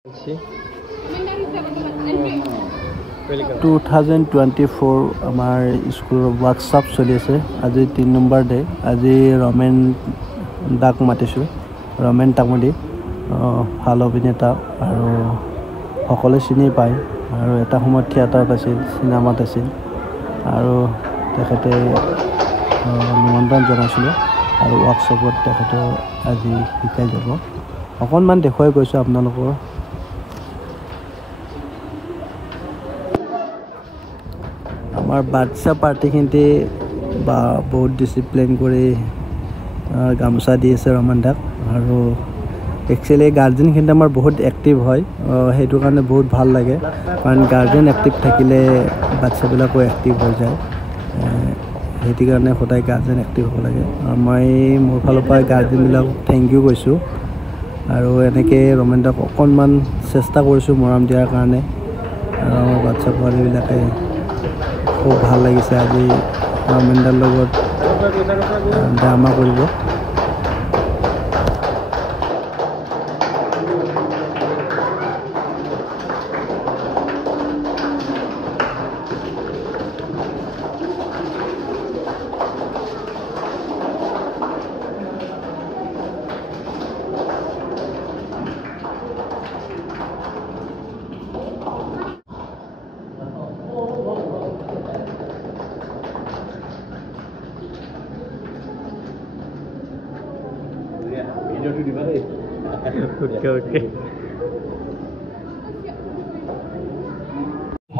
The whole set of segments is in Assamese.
2024 আমাৰ স্কুলৰ ৱৰ্কশ্বপ চলি আছে আজি 3 নম্বৰ ডে আজি ৰমেন দাক মাতিছো ৰমেন তামুলী ভাল অভিনেতা আৰু সকলোৱে চিনি পায় আৰু এটা সময়ত থিয়েটাৰত আছিল সিনেমাত আছিল আৰু তেখেতে নিমন্ত্ৰণ জনাইছিল আৰু ৱৰ্কশ্বপত তেখেতে আজি শিকাই যাব অকণমান দেখুৱাই গৈছো আপোনালোকৰ আমাৰ বাচ্চা পাৰ্টিখিনিতে বা বহুত ডিসিপ্লিন কৰি গামছা দি আছে ৰমেন দাক আৰু একচুয়ালি গাৰ্জেনখিনি আমাৰ বহুত এক্টিভ হয় সেইটো কাৰণে বহুত ভাল লাগে কাৰণ গাৰ্জেন এক্টিভ থাকিলে বাচ্চাবিলাকো এক্টিভ হৈ যায় সেইটো কাৰণে সদায় গাৰ্জেন এক্টিভ হ'ব লাগে মই মোৰ ফালৰ পৰা গাৰ্জেনবিলাক থ্যাংক ইউ কৈছোঁ আৰু এনেকৈ ৰমেন দাক অকণমান চেষ্টা কৰিছোঁ মৰম দিয়াৰ কাৰণে আৰু বাচ্চা পোৱালিবিলাকে খুব ভাল লাগিছে আজি ৰমেন দাৰ লগত ড্ৰামা কৰিব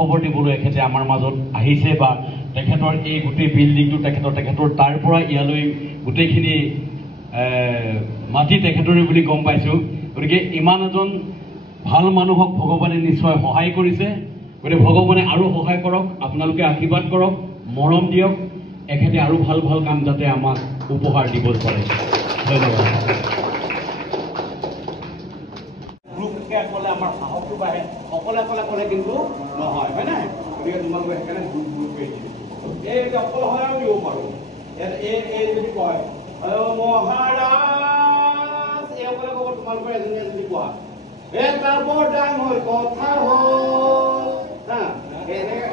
খবৰ দিবলৈ এখেতে আমাৰ মাজত আহিছে বা তেখেতৰ এই গোটেই বিল্ডিংটো তেখেতৰ তাৰ পৰা ইয়ালৈ গোটেইখিনি মাটি তেখেতৰে বুলি গম পাইছোঁ গতিকে ইমান এজন ভাল মানুহক ভগৱানে নিশ্চয় সহায় কৰিছে গতিকে ভগৱানে আৰু সহায় কৰক আপোনালোকে আশীৰ্বাদ কৰক মৰম দিয়ক এখেতে আৰু ভাল ভাল কাম যাতে আমাক উপহাৰ দিব পাৰে ধন্যবাদ আমাৰ সাহসটো বাঢ়ে অকলে অকলে কিন্তু নহয় হয় নাই গতিকে তোমালোকে সেইকাৰণে গ্ৰুপ কৰি দিছে এই অকল হয়ও দিব পাৰোঁ এই যদি কয় মহাৰাজ এই অকলে ক'ব তোমালোকৰ এজনীয়ে যদি কোৱা এটা বৰ ডাঙৰ কথা হ'ল হা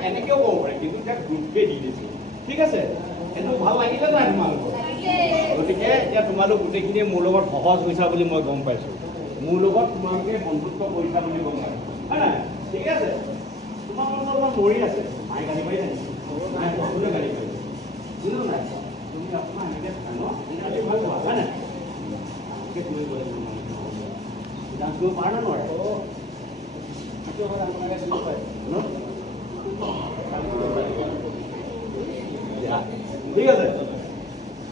এনেকেও ক'ব পাৰে কিন্তু এতিয়া গ্ৰুপকে দি দিছে ঠিক আছে সেইটো ভাল লাগিলে নাই তোমালোকৰ গতিকে এতিয়া তোমালোক গোটেইখিনিয়ে মোৰ লগত সহজ হৈছা বুলি মই গম পাইছোঁ মোৰ লগত তোমালোকে বন্ধুত্ব কৰিছা বুলি গম পাইছোঁ হয় নাই ঠিক আছে তোমালোকৰ লগত মৰি আছে মায়ে গাড়ী পাৰি নাই নাই সকলোৱে গাড়ী পাৰি বুজিলোঁ নাই তুমি আপোনাৰ এনেকৈ ন গাড়ী ভাল পোৱা হয় নাই তুমি ডান্স কৰিব পাৰা নে নোৱাৰে ঠিক আছে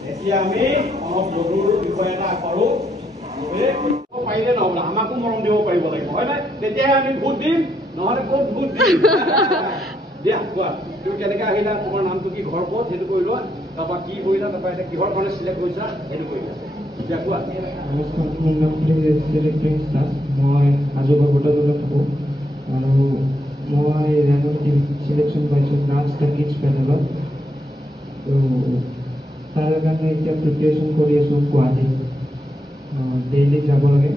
এতিয়া আমি অলপ গধুৰ বিষয় এটা কৰোঁ পাৰিলে নহ'ব আমাকো মৰম দিব পাৰিব লাগিব হয় নাই তেতিয়াহে আমি ভোট দিম নহ'লে ক'ত ভোট দিম দিয়া কোৱা তুমি কেনেকৈ আহিলা তোমাৰ নামটো কি ঘৰ ক'ত সেইটো কৰি লোৱা তাৰপৰা কি কৰিলা তাৰপৰা এতিয়া কিহৰ কাৰণে চিলেক্ট কৰিছা সেইটো কৰিলা দিয়া কোৱা মই আজোবা গোটাজলত থাকোঁ আৰু মই ৰেঙৰ চিলেকশ্যন পাইছোঁ ডান্স দ্য কিডছ পেনেলত তাৰ কাৰণে এতিয়া প্ৰিপেৰেশ্যন কৰি আছোঁ গুৱাহাটীত ডেইলি যাব লাগে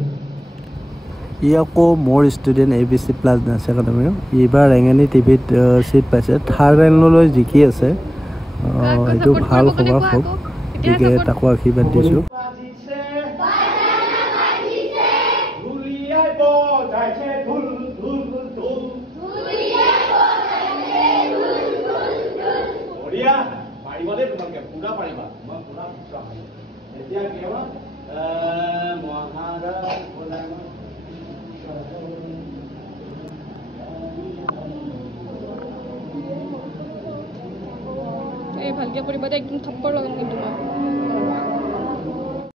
ই আকৌ মোৰ ষ্টুডেণ্ট ABC প্লাছ ডান্স একাডেমীৰ এইবাৰ ৰেঙানী টিভিত চিট পাইছে থাৰ্ড ৰেংকলৈ জিকি আছে এইটো ভাল খবৰ খুব গতিকে তাকো আশীৰ্বাদ দিছোঁ ভালকে পঢ়িবা একদম থপ্পৰ লগাম কিন্তু মই